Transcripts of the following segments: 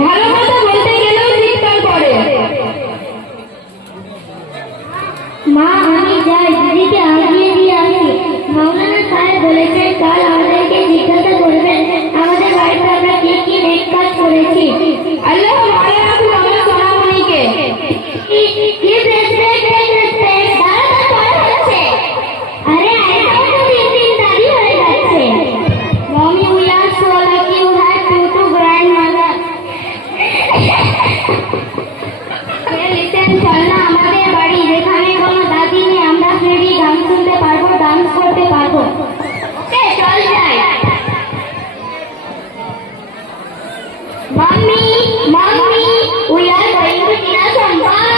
ভালো কথা বলতে গেলেও চিৎকার করে। মা আমি যাই, দিদিকে আগিয়ে দিয়ে আসি। মাওলানা সাহেব বলেছেন কাল আমাদেরকে জিজ্ঞাসা করবেন আমাদের বাড়িতে আমরা কি কি নেক কাজ করেছি। আল্লাহ ভালো রাখুন আমার সোনামণিকে। কি রেসপেক্ট দাঁড়া তো পড়া হচ্ছে। আরে আইটাও তো দিন দিন দাদি হয়ে যাচ্ছে। Mummy we are so lucky you had two grandmother. Listen, চল না আমাদের বাড়ি, যেখানে কোনো দাদি নেই, আমরা ফ্রি গান শুনতে পারবো, ডান্স করতে পারবো। ওকে চল যাই। Mummy mummy we are going to Ninasam, bye.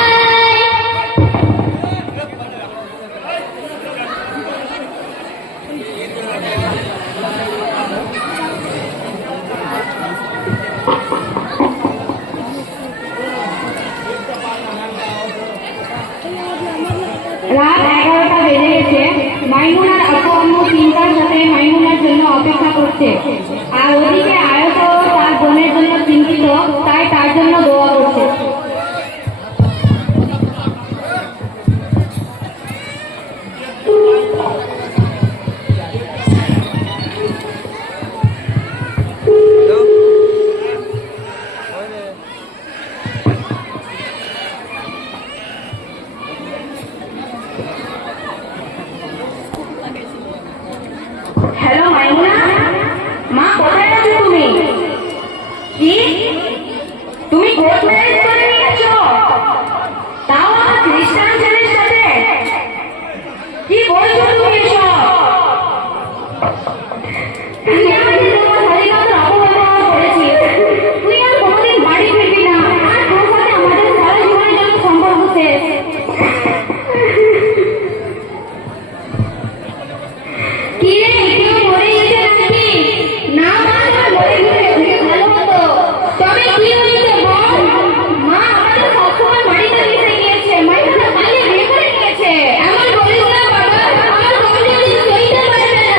রাত 11টা বেজে গেছে। মাইমুনার আপু আম্মু চিন্তার সাথে মাইমুনার জন্য অপেক্ষা করছে, আর ওদিকে আয়ত তার বোনের জন্য চিন্তিত, তাই তার জন্য দোয়া করছে। হ্যালো মাইমুনা, মা কোথায় আছো তুমি? কি তুমি কোর্ট ম্যারেজ করে নিয়েছো? তাও আমার খ্রিস্টান ছেলের সাথে? কি বলছো তুমি এসব? তুই আমাকে তোমার স্বাধীনতার অপব্যবহার করেছিস। তুই আর কোনোদিন বাড়ি ফিরবি না, আর তোর সাথে আমাদের সারা জীবনের জন্য সম্পর্ক শেষ। কি রে, কেউ মরে গেছে নাকি? না মা, মরে গেছে, ভালো হতো। তবে কি হয়েছে বল? মা আমাদের সবসময় বাড়িতে এসে গিয়েছে, মাইনা পালিয়ে বিয়ে করে নিয়েছে। এমন বলিস না বাবা, আমার কমজোরি সইতে পারবে না।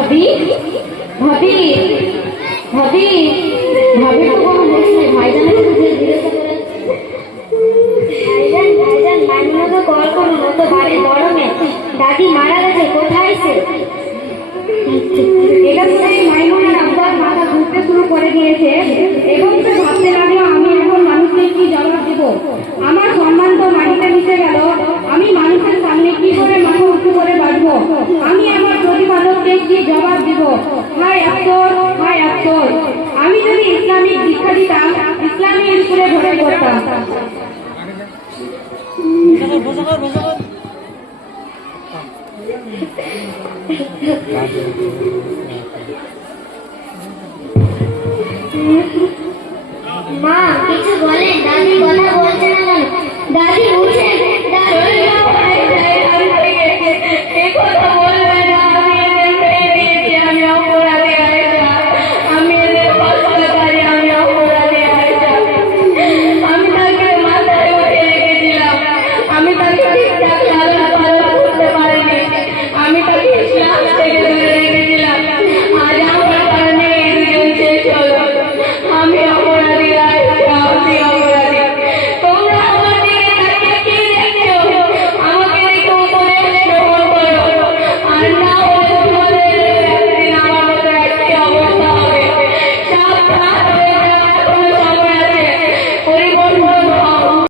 ভাবি ভাবি ভাবি ভাবি তো কোনো বেশ নেই। ভাইজানের সাথে জিজ্ঞাসা করে ভাইজান মাইমুনাকে কল করুন, ও তো বাড়ি গরমে। দাদি মারা গেছে, কোথায় সে? এটা শুনে মাইমুনার আব্বার মাথা ঘুরতে শুরু করে দিয়েছে এবং সে ভাবতে লাগলো আমি এখন মানুষকে কি জবাব দেব। আমার সম্মান তো মাটিতে মিশে গেল, আমি মানুষের সামনে কি করে মাথা উঁচু করে বাঁচবো? আমি আমার প্রতিপাদককে কি জবাব দিব? হায় আফসোস, হায় আফসোস। আমি যদি ইসলামিক শিক্ষা দিতাম, ইসলামী স্কুলে ভরে পড়তাম। মা কিছু বলেন, দাদি কথা বলছে না কেন? দাদি উঠে